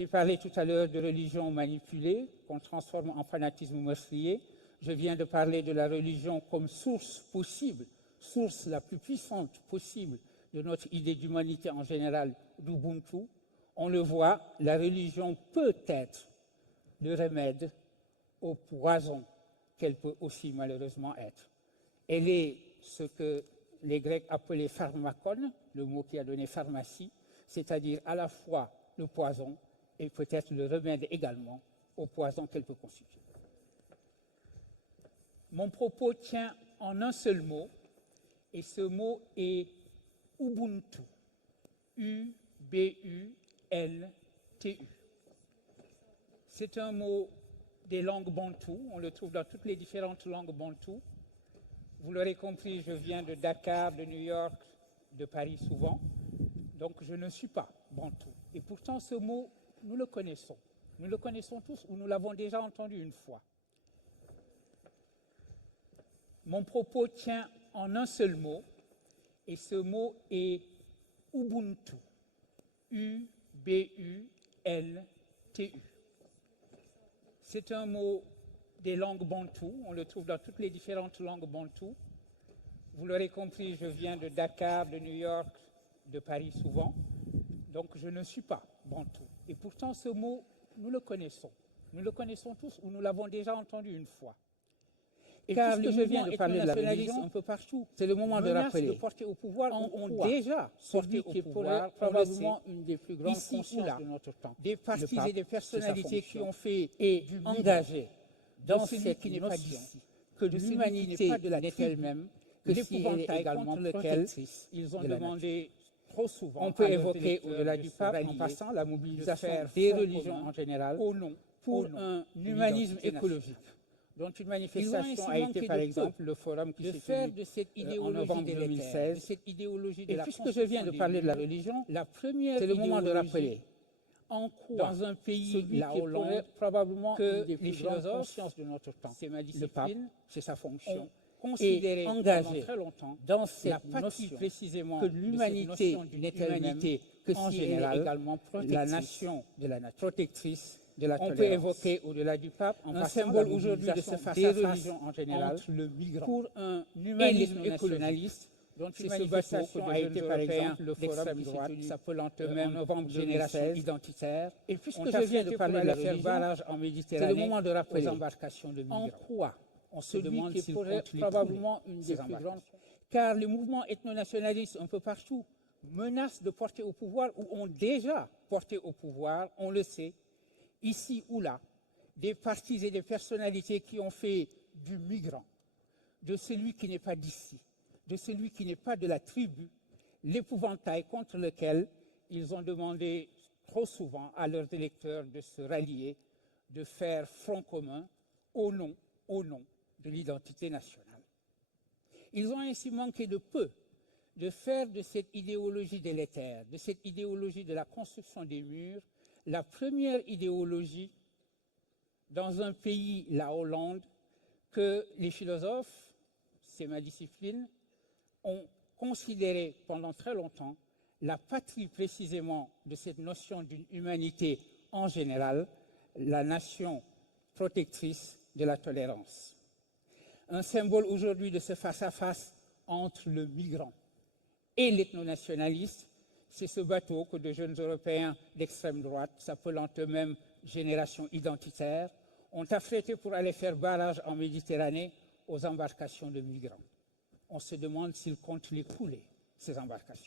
J'ai parlé tout à l'heure de religion manipulée qu'on transforme en fanatisme meurtrier. Je viens de parler de la religion comme source possible, source la plus puissante possible de notre idée d'humanité en général, d'Ubuntu. On le voit, la religion peut être le remède au poison qu'elle peut aussi malheureusement être. Elle est ce que les Grecs appelaient pharmakon, le mot qui a donné pharmacie, c'est-à-dire à la fois le poison et peut-être le remède également au poison qu'elle peut constituer. Mon propos tient en un seul mot, et ce mot est Ubuntu. U-B-U-N-T-U. C'est un mot des langues bantoues, on le trouve dans toutes les différentes langues bantoues. Vous l'aurez compris, je viens de Dakar, de New York, de Paris souvent, donc je ne suis pas bantou. Et pourtant ce mot, nous le connaissons tous ou nous l'avons déjà entendu une fois. Mon propos tient en un seul mot, et ce mot est Ubuntu. U-B-U-N-T-U. C'est un mot des langues bantoues, on le trouve dans toutes les différentes langues bantoues. Vous l'aurez compris, je viens de Dakar, de New York, de Paris souvent, donc je ne suis pas bantou. Et pourtant ce mot, nous le connaissons tous ou nous l'avons déjà entendu une fois. Et car je viens de parler de la religion un peu partout, c'est le moment de rappeler de porter au pouvoir ont déjà porté au pouvoir probablement une des plus grandes consciences de notre temps. Des partis et des personnalités qui ont fait et engagé dans cette notion que l'humanité n'est elle-même que l'épouvantail contre lequel ils ont demandé trop souvent. On peut évoquer au-delà du pape en passant la mobilisation des religions en général pour un humanisme écologique, dont une manifestation a été par exemple le forum qui s'est tenu de cette idéologie en novembre 2016. De cette idéologie de et puisque je viens de parler de la religion, c'est le moment de rappeler en quoi, dans un pays la Hollande, probablement que les philosophes de notre temps, c'est ma discipline, le pape, c'est sa fonction, considéré engagé très longtemps dans cette notion précisément que l'humanité n'est elle-même que si elle est également la nation de la nature, protectrice de la tolérance. On peut évoquer au-delà du pape un symbole aujourd'hui de ce face-à-face en général entre le migrant pour un humanisme nationaliste dont une manifestation a été par exemple le forum droite s'appelant eux-mêmes novembre génération identitaire. Et puisque je viens de parler de la religion, barrage en Méditerranée, c'est le moment de rappeler aux embarcations de migrants. En quoi on se demande s'il pourrait probablement une des plus grandes, car les mouvements ethno-nationalistes un peu partout menacent de porter au pouvoir ou ont déjà porté au pouvoir, on le sait, ici ou là, des partis et des personnalités qui ont fait du migrant, de celui qui n'est pas d'ici, de celui qui n'est pas de la tribu, l'épouvantail contre lequel ils ont demandé trop souvent à leurs électeurs de se rallier, de faire front commun au nom de l'identité nationale. Ils ont ainsi manqué de peu de faire de cette idéologie délétère, de cette idéologie de la construction des murs, la première idéologie dans un pays, la Hollande, que les philosophes, c'est ma discipline, ont considéré pendant très longtemps la patrie précisément de cette notion d'une humanité en général, la nation protectrice de la tolérance. Un symbole aujourd'hui de ce face-à-face entre le migrant et l'ethno-nationaliste, c'est ce bateau que de jeunes Européens d'extrême droite, s'appelant eux-mêmes Génération identitaire, ont affrété pour aller faire barrage en Méditerranée aux embarcations de migrants. On se demande s'ils comptent les couler, ces embarcations.